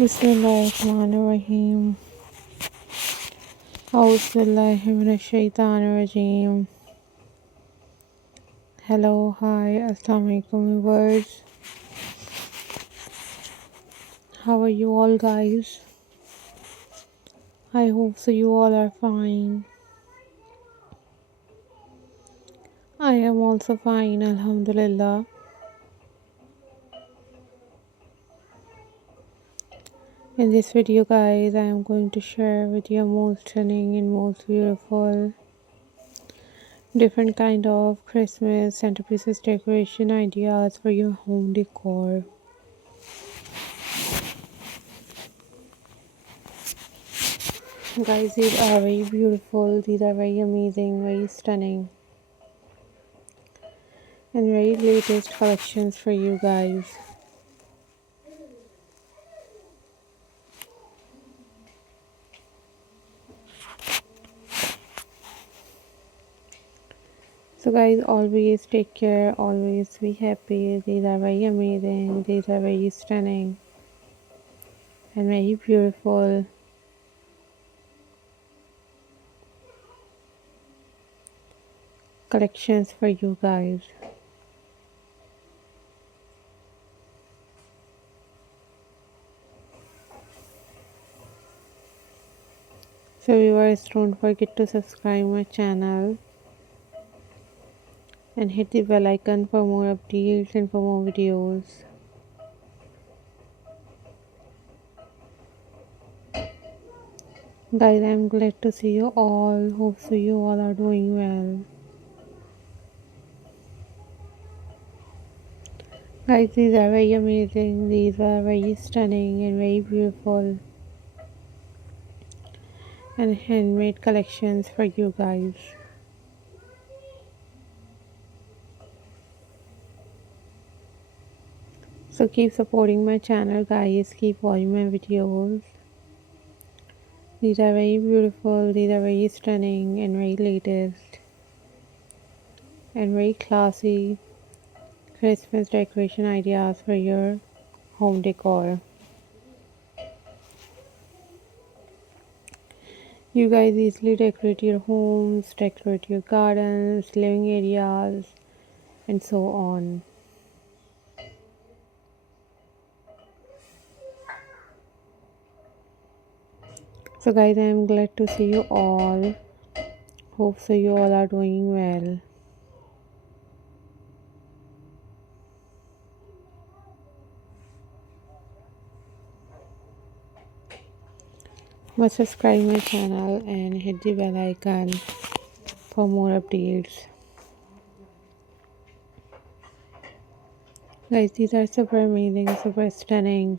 Bismillahirrahmanirrahim. Auzubillahiminash-shaytanir-rajeem. Hello, hi, assalamu alaikum viewers. How are you all guys? I hope so you all are fine. I am also fine, alhamdulillah. In this video guys, I am going to share with you most stunning and most beautiful different kind of Christmas centerpieces decoration ideas for your home decor. Guys, these are very beautiful, these are very amazing, very stunning, and very latest collections for you guys. So guys, always take care, always be happy. These are very amazing, these are very stunning and very beautiful. Collections for you guys. So viewers, don't forget to subscribe my channel and hit the bell icon for more updates and for more videos. Guys, I'm glad to see you all. Hope so you all are doing well. Guys, these are very amazing, these are very stunning and very beautiful and handmade collections for you guys. So keep supporting my channel guys, keep watching my videos. These are very beautiful, these are very stunning and very latest and very classy Christmas decoration ideas for your home decor. You guys easily decorate your homes, decorate your gardens, living areas, and so on. So guys, I am glad to see you all. Hope so you all are doing well. Must subscribe my channel and hit the bell icon for more updates. Guys, these are super amazing, super stunning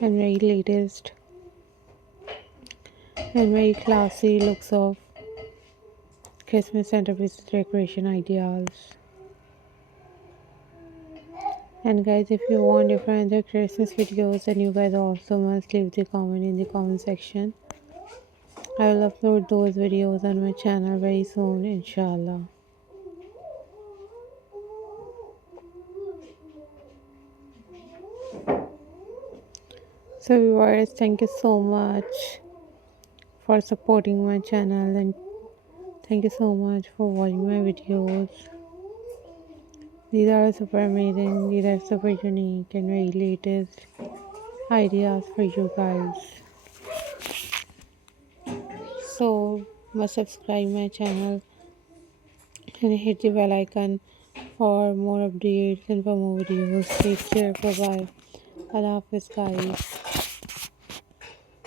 and very latest and very classy looks of Christmas centerpiece decoration ideas. And guys, if you want different other Christmas videos, then you guys also must leave the comment in the comment section. I will upload those videos on my channel very soon, inshallah. So viewers, thank you so much for supporting my channel and thank you so much for watching my videos. These are super amazing, these are super unique and very latest ideas for you guys. So must subscribe my channel and hit the bell icon for more updates and for more videos. Take care, bye bye. Allah Hafiz guys.